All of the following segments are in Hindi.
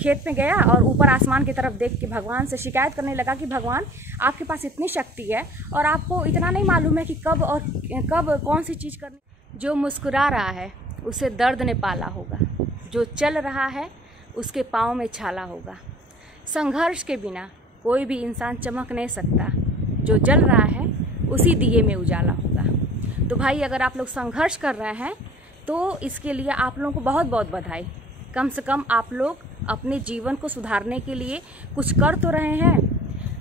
खेत में गया और ऊपर आसमान की तरफ देख के भगवान से शिकायत करने लगा कि भगवान आपके पास इतनी शक्ति है और आपको इतना नहीं मालूम है कि कब कौन सी चीज़ करनी। जो मुस्कुरा रहा है उसे दर्द ने पाला होगा, जो चल रहा है उसके पाँव में छाला होगा। संघर्ष के बिना कोई भी इंसान चमक नहीं सकता, जो जल रहा है उसी दिए में उजाला होगा। तो भाई अगर आप लोग संघर्ष कर रहे हैं तो इसके लिए आप लोगों को बहुत बहुत बधाई। कम से कम आप लोग अपने जीवन को सुधारने के लिए कुछ कर तो रहे हैं।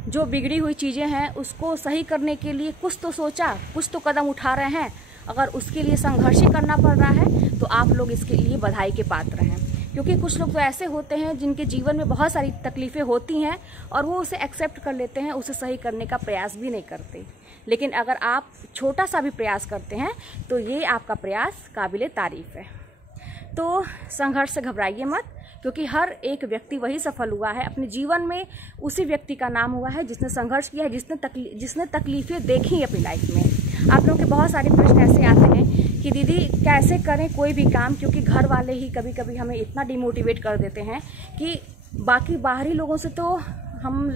जो बिगड़ी हुई चीज़ें हैं उसको सही करने के लिए कुछ तो सोचा, कुछ तो कदम उठा रहे हैं। अगर उसके लिए संघर्ष ही करना पड़ रहा है तो आप लोग इसके लिए बधाई के पात्र हैं। क्योंकि कुछ लोग तो ऐसे होते हैं जिनके जीवन में बहुत सारी तकलीफ़ें होती हैं और वो उसे एक्सेप्ट कर लेते हैं, उसे सही करने का प्रयास भी नहीं करते। लेकिन अगर आप छोटा सा भी प्रयास करते हैं तो ये आपका प्रयास काबिले तारीफ़ है। तो संघर्ष से घबराइए मत, क्योंकि हर एक व्यक्ति वही सफल हुआ है अपने जीवन में, उसी व्यक्ति का नाम हुआ है जिसने संघर्ष किया है, जिसने तकलीफ़ें देखी अपनी लाइफ में। आप लोगों के बहुत सारे प्रश्न ऐसे आते हैं कि दीदी कैसे करें कोई भी काम, क्योंकि घर वाले ही कभी कभी हमें इतना डिमोटिवेट कर देते हैं कि बाकी बाहरी लोगों से तो हम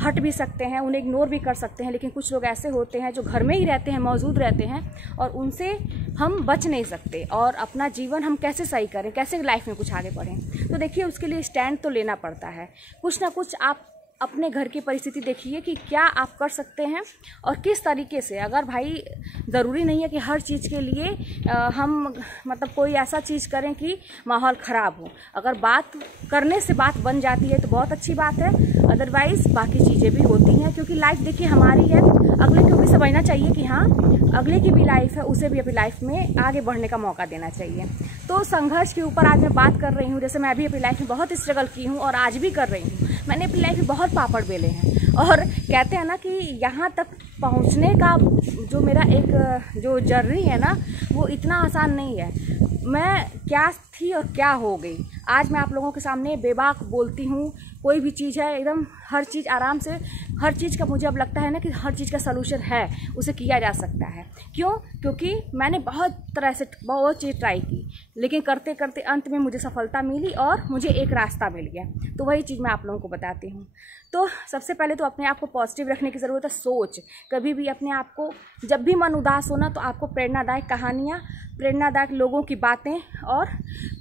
हट भी सकते हैं, उन्हें इग्नोर भी कर सकते हैं, लेकिन कुछ लोग ऐसे होते हैं जो घर में ही रहते हैं, मौजूद रहते हैं और उनसे हम बच नहीं सकते। और अपना जीवन हम कैसे सही करें, कैसे लाइफ में कुछ आगे बढ़ें, तो देखिए उसके लिए स्टैंड तो लेना पड़ता है। कुछ ना कुछ आप अपने घर की परिस्थिति देखिए कि क्या आप कर सकते हैं और किस तरीके से। अगर भाई ज़रूरी नहीं है कि हर चीज़ के लिए हम कोई ऐसा चीज़ करें कि माहौल ख़राब हो। अगर बात करने से बात बन जाती है तो बहुत अच्छी बात है, अदरवाइज़ बाकी चीज़ें भी होती हैं। क्योंकि लाइफ देखिए हमारी है, अगले को भी समझना चाहिए कि हाँ अगले की भी लाइफ है, उसे भी अपनी लाइफ में आगे बढ़ने का मौका देना चाहिए। तो संघर्ष के ऊपर आज मैं बात कर रही हूँ। जैसे मैं भी अपनी लाइफ में बहुत स्ट्रगल की हूँ और आज भी कर रही हूँ। मैंने अपनी लाइफ में बहुत पापड़ बेले हैं और कहते हैं ना कि यहाँ तक पहुँचने का जो मेरा एक जो जर्नी है ना वो इतना आसान नहीं है। मैं क्या थी और क्या हो गई, आज मैं आप लोगों के सामने बेबाक बोलती हूँ। कोई भी चीज़ है एकदम हर चीज़ आराम से, हर चीज़ का मुझे अब लगता है ना कि हर चीज़ का सलूशन है, उसे किया जा सकता है। क्यों? क्योंकि मैंने बहुत तरह से बहुत चीज़ ट्राई की, लेकिन करते करते अंत में मुझे सफलता मिली और मुझे एक रास्ता मिल गया। तो वही चीज़ मैं आप लोगों को बताती हूँ। तो सबसे पहले तो अपने आप को पॉजिटिव रखने की ज़रूरत है। सोच कभी भी अपने आप को, जब भी मन उदास होना तो आपको प्रेरणादायक कहानियाँ, प्रेरणादायक लोगों की बातें और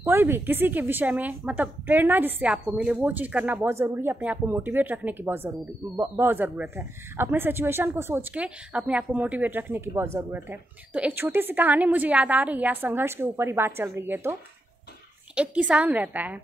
कोई भी किसी के विषय में प्रेरणा जिससे आपको मिले वो चीज़ करना बहुत ज़रूरी है। अपने आप को मोटिवेट रखने की बहुत ज़रूरत है। अपने सिचुएशन को सोच के अपने आप को मोटिवेट रखने की बहुत ज़रूरत है। तो एक छोटी सी कहानी मुझे याद आ रही है, संघर्ष के ऊपर ही बात चल रही है। तो एक किसान रहता है,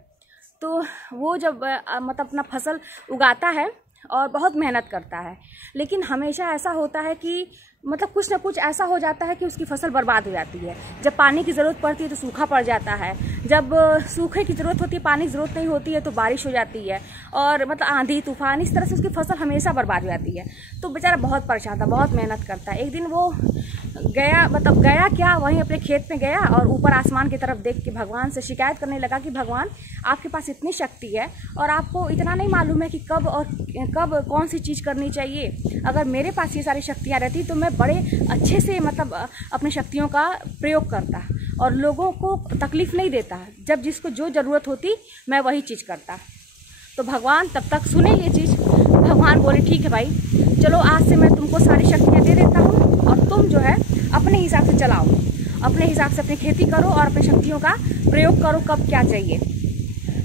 तो वो जब अपना फसल उगाता है और बहुत मेहनत करता है, लेकिन हमेशा ऐसा होता है कि कुछ ना कुछ ऐसा हो जाता है कि उसकी फसल बर्बाद हो जाती है। जब पानी की ज़रूरत पड़ती है तो सूखा पड़ जाता है, जब सूखे की ज़रूरत होती है, पानी की ज़रूरत नहीं होती है तो बारिश हो जाती है और आंधी तूफान, इस तरह से उसकी फसल हमेशा बर्बाद हो जाती है। तो बेचारा बहुत परेशान था, बहुत मेहनत करता है। एक दिन वो गया क्या, वहीं अपने खेत में गया और ऊपर आसमान की तरफ देख के भगवान से शिकायत करने लगा कि भगवान आपके पास इतनी शक्ति है और आपको इतना नहीं मालूम है कि कब कौन सी चीज़ करनी चाहिए। अगर मेरे पास ये सारी शक्तियाँ रहती तो मैं बड़े अच्छे से अपनी शक्तियों का प्रयोग करता और लोगों को तकलीफ़ नहीं देता। जब जिसको जो ज़रूरत होती मैं वही चीज़ करता। तो भगवान तब तक सुने ये चीज़। भगवान बोले ठीक है भाई, चलो आज से मैं तुमको सारी शक्तियाँ दे देता हूँ और तुम जो है अपने हिसाब से चलाओ, अपने हिसाब से अपनी खेती करो और अपनी शक्तियों का प्रयोग करो, कब क्या चाहिए।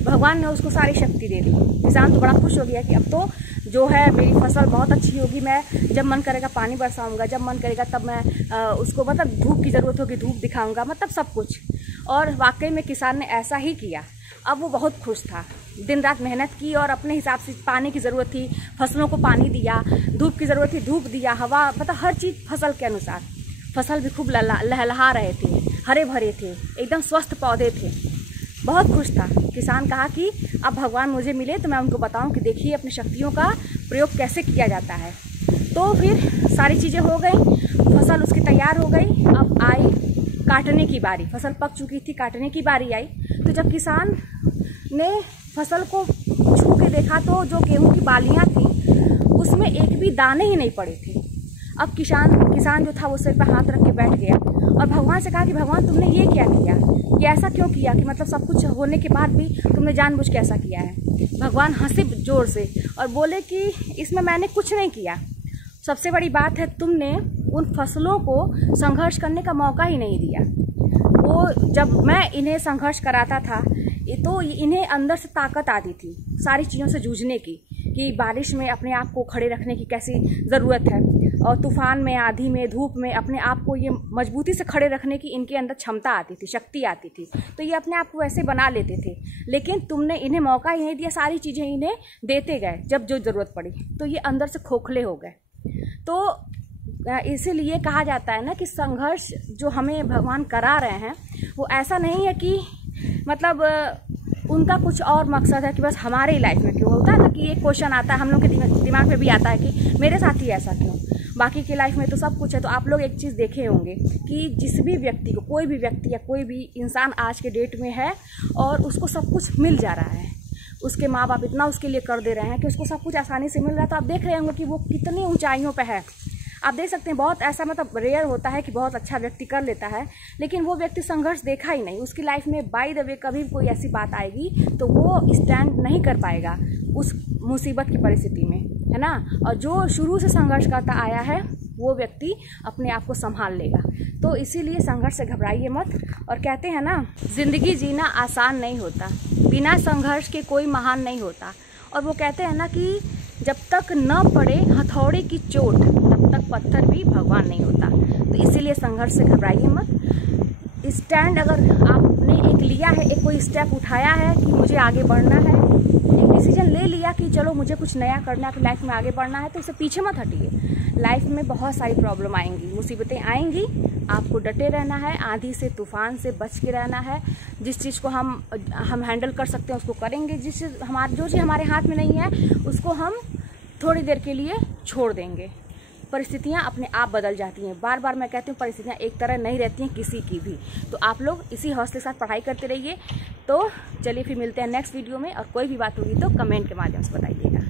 भगवान ने उसको सारी शक्ति दे दी। किसान तो बड़ा खुश हो गया कि अब तो जो है मेरी फसल बहुत अच्छी होगी, मैं जब मन करेगा पानी बरसाऊंगा, जब मन करेगा तब मैं उसको धूप की ज़रूरत होगी धूप दिखाऊंगा, सब कुछ। और वाकई में किसान ने ऐसा ही किया। अब वो बहुत खुश था, दिन रात मेहनत की और अपने हिसाब से पानी की ज़रूरत थी फसलों को पानी दिया, धूप की ज़रूरत थी धूप दिया, हवा हर चीज़ फसल के अनुसार। फसल भी खूब लहलहा रहे थे, हरे भरे थे, एकदम स्वस्थ पौधे थे, बहुत खुश था। किसान कहा कि अब भगवान मुझे मिले तो मैं उनको बताऊं कि देखिए अपनी शक्तियों का प्रयोग कैसे किया जाता है। तो फिर सारी चीज़ें हो गई, फसल उसकी तैयार हो गई। अब आई काटने की बारी, फसल पक चुकी थी, काटने की बारी आई। तो जब किसान ने फसल को छू के देखा तो जो गेहूं की बालियां थी उसमें एक भी दाने ही नहीं पड़े थे। अब किसान जो था वो सिर पर हाथ रख के बैठ गया और भगवान से कहा कि भगवान तुमने ये क्या किया, ये ऐसा क्यों किया कि मतलब सब कुछ होने के बाद भी तुमने जानबूझ के ऐसा किया है। भगवान हंसे जोर से और बोले कि इसमें मैंने कुछ नहीं किया। सबसे बड़ी बात है तुमने उन फसलों को संघर्ष करने का मौका ही नहीं दिया। वो जब मैं इन्हें संघर्ष कराता था तो इन्हें अंदर से ताकत आती थी सारी चीज़ों से जूझने की, कि बारिश में अपने आप को खड़े रखने की कैसी ज़रूरत है, और तूफान में, आंधी में, धूप में अपने आप को ये मजबूती से खड़े रखने की इनके अंदर क्षमता आती थी, शक्ति आती थी। तो ये अपने आप को वैसे बना लेते थे, लेकिन तुमने इन्हें मौका ही नहीं दिया। सारी चीज़ें इन्हें देते गए जब जो ज़रूरत पड़ी, तो ये अंदर से खोखले हो गए। तो इसीलिए कहा जाता है ना कि संघर्ष जो हमें भगवान करा रहे हैं वो ऐसा नहीं है कि मतलब उनका कुछ और मकसद है कि बस हमारे ही लाइफ में क्यों होता है ना, कि ये क्वेश्चन आता है हम लोग के दिमाग में भी आता है कि मेरे साथ ही ऐसा क्यों, बाकी की लाइफ में तो सब कुछ है। तो आप लोग एक चीज़ देखे होंगे कि जिस भी व्यक्ति को, कोई भी व्यक्ति या कोई भी इंसान आज के डेट में है और उसको सब कुछ मिल जा रहा है, उसके माँ बाप इतना उसके लिए कर दे रहे हैं कि उसको सब कुछ आसानी से मिल रहा है, तो आप देख रहे होंगे कि वो कितनी ऊंचाइयों पे है। आप देख सकते हैं बहुत ऐसा मतलब रेयर होता है कि बहुत अच्छा व्यक्ति कर लेता है, लेकिन वो व्यक्ति संघर्ष देखा ही नहीं। उसकी लाइफ में बाय द वे कभी कोई ऐसी बात आएगी तो वो स्टैंड नहीं कर पाएगा उस मुसीबत की परिस्थिति में, है ना। और जो शुरू से संघर्ष करता आया है वो व्यक्ति अपने आप को संभाल लेगा। तो इसीलिए संघर्ष से घबराइए मत। और कहते हैं ना, ज़िंदगी जीना आसान नहीं होता, बिना संघर्ष के कोई महान नहीं होता। और वो कहते हैं ना कि जब तक न पड़े हथौड़े की चोट तब तक पत्थर भी भगवान नहीं होता। तो इसीलिए संघर्ष से घबराइए मत। स्टैंड अगर आपने एक लिया है, एक कोई स्टेप उठाया है कि मुझे आगे बढ़ना है, एक डिसीजन ले लिया कि चलो मुझे कुछ नया करना है, लाइफ में आगे बढ़ना है, तो उससे पीछे मत हटिए। लाइफ में बहुत सारी प्रॉब्लम आएंगी, मुसीबतें आएंगी, आपको डटे रहना है, आंधी से तूफान से बच के रहना है। जिस चीज़ को हम हैंडल कर सकते हैं उसको करेंगे, जो चीज़ हमारे हाथ में नहीं है उसको हम थोड़ी देर के लिए छोड़ देंगे। परिस्थितियाँ अपने आप बदल जाती हैं। बार बार मैं कहती हूँ परिस्थितियाँ एक तरह नहीं रहती हैं किसी की भी। तो आप लोग इसी हौसले के साथ पढ़ाई करते रहिए। तो चलिए फिर मिलते हैं नेक्स्ट वीडियो में, और कोई भी बात होगी तो कमेंट के माध्यम से बताइएगा।